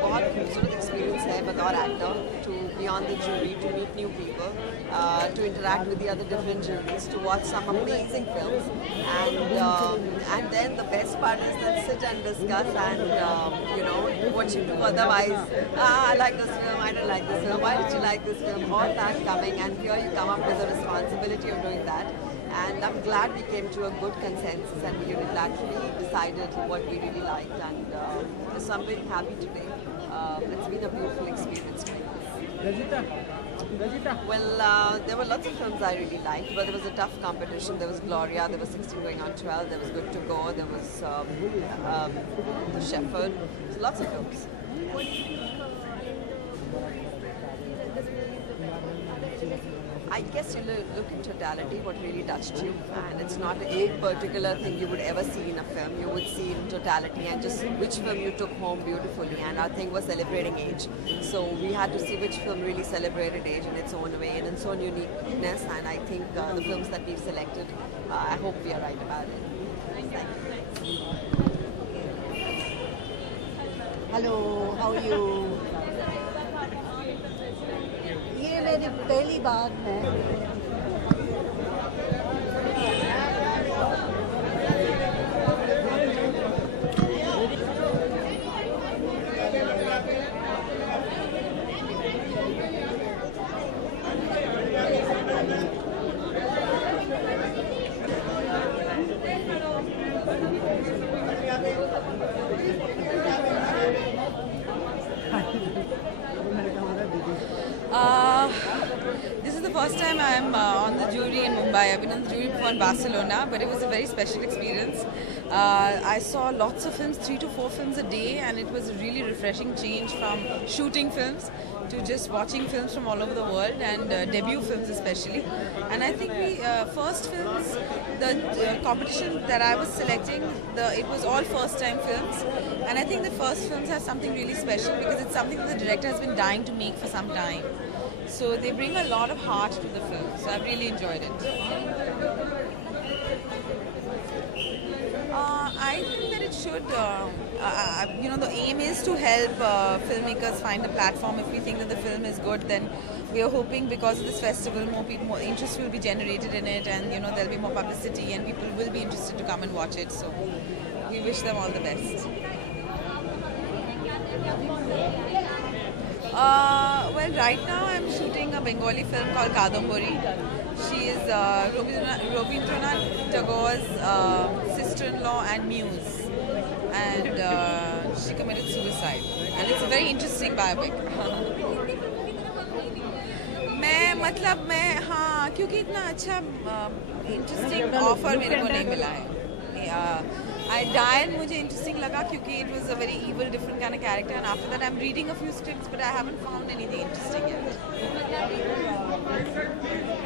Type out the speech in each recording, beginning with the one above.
बहुत खूबसूरत एक्सपीरियंस है बतौर actor to be on the jury, to meet new people, to interact with the other different juries, to watch some amazing films, and then the best part is that sit and discuss and what you do otherwise. I like this film, I don't like this film, why did you like this film? All that coming, and here you come up with the responsibility of doing that. And I'm glad we came to a good consensus and we unilaterally decided what we really liked, and so I'm very happy today. It's been a beautiful experience. Well, there were lots of films I really liked, but there was a tough competition. There was Gloria, there was 16 going on 12, there was Good to Go, there was The Shepherd, so lots of films. I guess you look in totality what really touched you, and it's not a particular thing you would ever see in a film. You would see in totality and just which film you took home beautifully, and our thing was celebrating age. So we had to see which film really celebrated age in its own way and its own uniqueness, and I think the films that we've selected, I hope we are right about it. Thank you. Hello, how you? ये मेरी पहली बार है। This is the first time I'm on the jury in Mumbai. I've been on the jury before in Barcelona, but it was a very special experience. I saw lots of films, 3 to 4 films a day, and it was a really refreshing change from shooting films to just watching films from all over the world, and debut films especially. And I think first films, the competition that I was selecting, it was all first time films, and I think the first films have something really special because it's something that the director has been dying to make for some time. So they bring a lot of heart to the film. So I've really enjoyed it. I think that it should, the aim is to help filmmakers find a platform. If we think that the film is good, then we are hoping because of this festival, more interest will be generated in it, and there'll be more publicity, and people will be interested to come and watch it. So we wish them all the best. Well, right now I'm shooting a Bengali film called Kadambari. She is Rabindranath Tagore's sister-in-law and muse, and she committed suicide, and it's a very interesting biopic. हाँ, क्योंकि इतना अच्छा interesting offer मेरे को नहीं मिला है. Diane मुझे interesting लगा क्योंकि it was a very evil, different kind of character, and after that I'm reading a few scripts, but I haven't found anything interesting yet.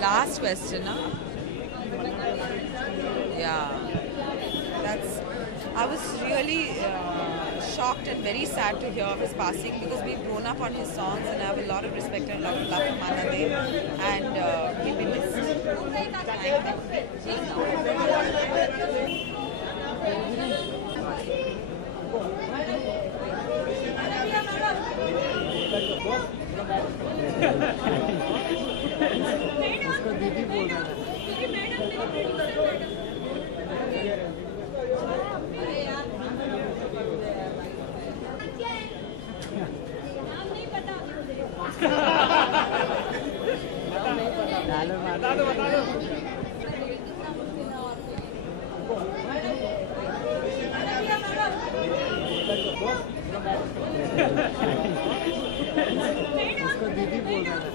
Last question, huh? Yeah. I was really shocked and very sad to hear of his passing because we've grown up on his songs, and I have a lot of respect and a lot of love for Manade, and he'll be missed. दीदी बोल रहा है। बता दो उसको दीदी बोल रहा है।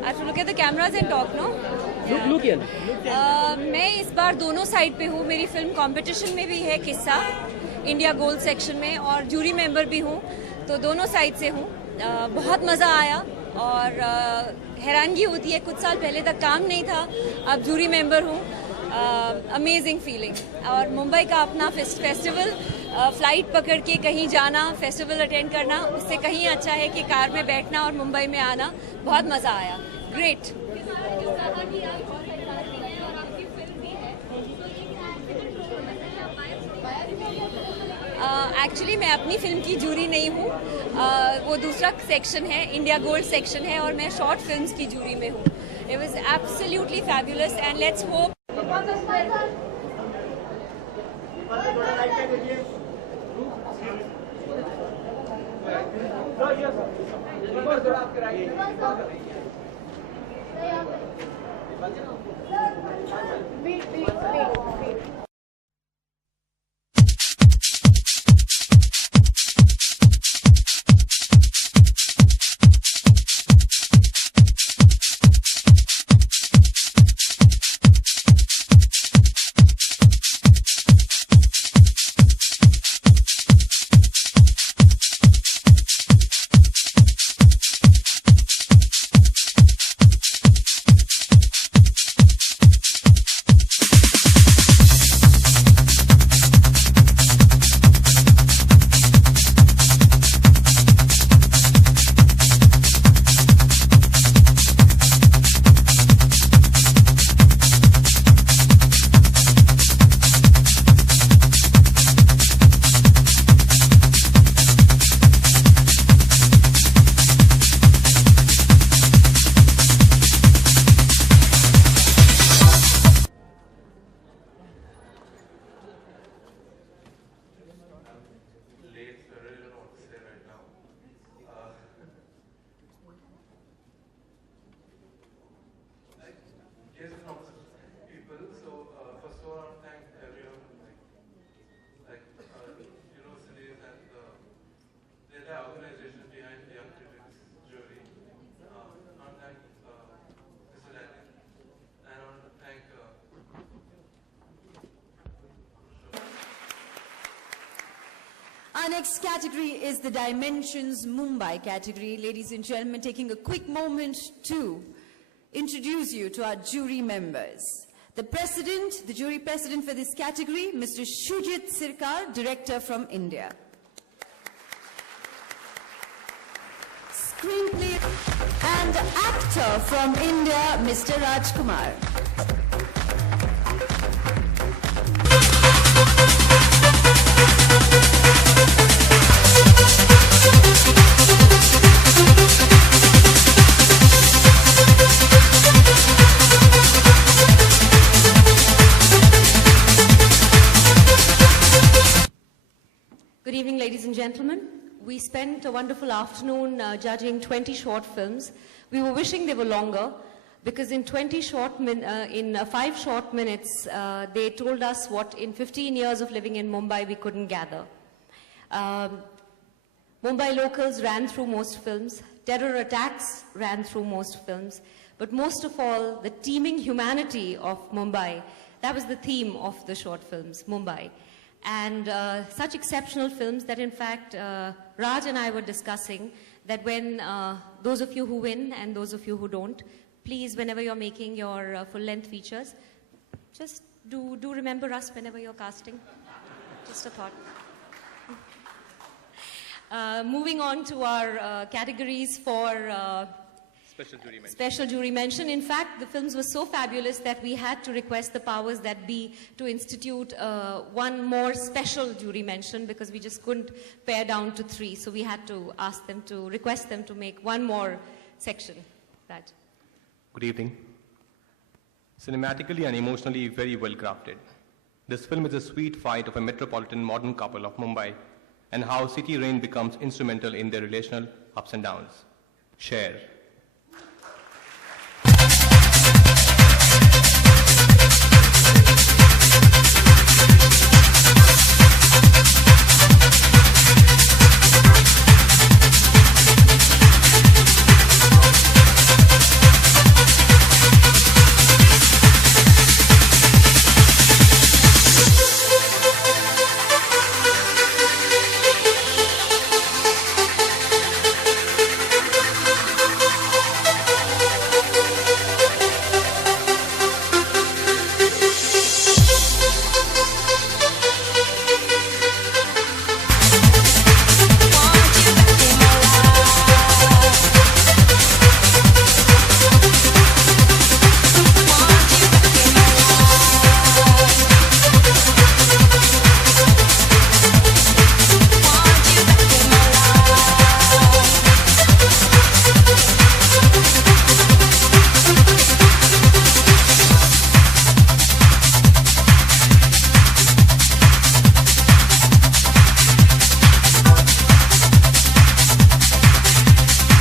I have to look at the cameras and talk, no? Look here. मैं इस बार दोनों साइड पे हूँ. मेरी फिल्म कंपटीशन में भी है किस्सा, इंडिया गोल्ड सेक्शन में, और जूरी मेंबर भी हूँ, तो दोनों साइड से हूँ. बहुत मज़ा आया और हैरानगी होती है, कुछ साल पहले तक काम नहीं था, अब जूरी मेंबर हूँ. Amazing feeling. और मुंबई का अपना फेस्टिवल फ्लाइट पकड़ के कहीं जाना, फेस्टिवल अटेंड करना, उससे कहीं अच्छा है कि कार में बैठना और मुंबई में आना। बहुत मज़ा आया, ग्रेट। एक्चुअली मैं अपनी फिल्म की जूरी नहीं हूँ, वो दूसरा सेक्शन है, इंडिया गोल्ड सेक्शन है, और मैं शॉर्ट फिल्म्स की जूरी में हूँ। It was absolutely fabulous and let's hope. Our next category is the Dimensions Mumbai category. Ladies and gentlemen, taking a quick moment to introduce you to our jury members. The president, the jury president for this category, Mr. Shujit Sirkar, director from India. Screenplay and actor from India, Mr. Rajkumar. Good evening, ladies and gentlemen. We spent a wonderful afternoon judging 20 short films. We were wishing they were longer because in 5 short minutes, they told us what in 15 years of living in Mumbai we couldn't gather. Mumbai locals ran through most films. Terror attacks ran through most films. But most of all, the teeming humanity of Mumbai, that was the theme of the short films, Mumbai. And such exceptional films that in fact Raj and I were discussing that when those of you who win and those of you who don't, please whenever you're making your full-length features, just do remember us whenever you're casting. Just a thought. Moving on to our categories for Special jury mention. In fact, the films were so fabulous that we had to request the powers that be to institute one more special jury mention because we just couldn't pare down to 3. So we had to ask them to request them to make one more section. Raj. Good evening. Cinematically and emotionally very well crafted. This film is a sweet fight of a metropolitan modern couple of Mumbai and how city rain becomes instrumental in their relational ups and downs. Share.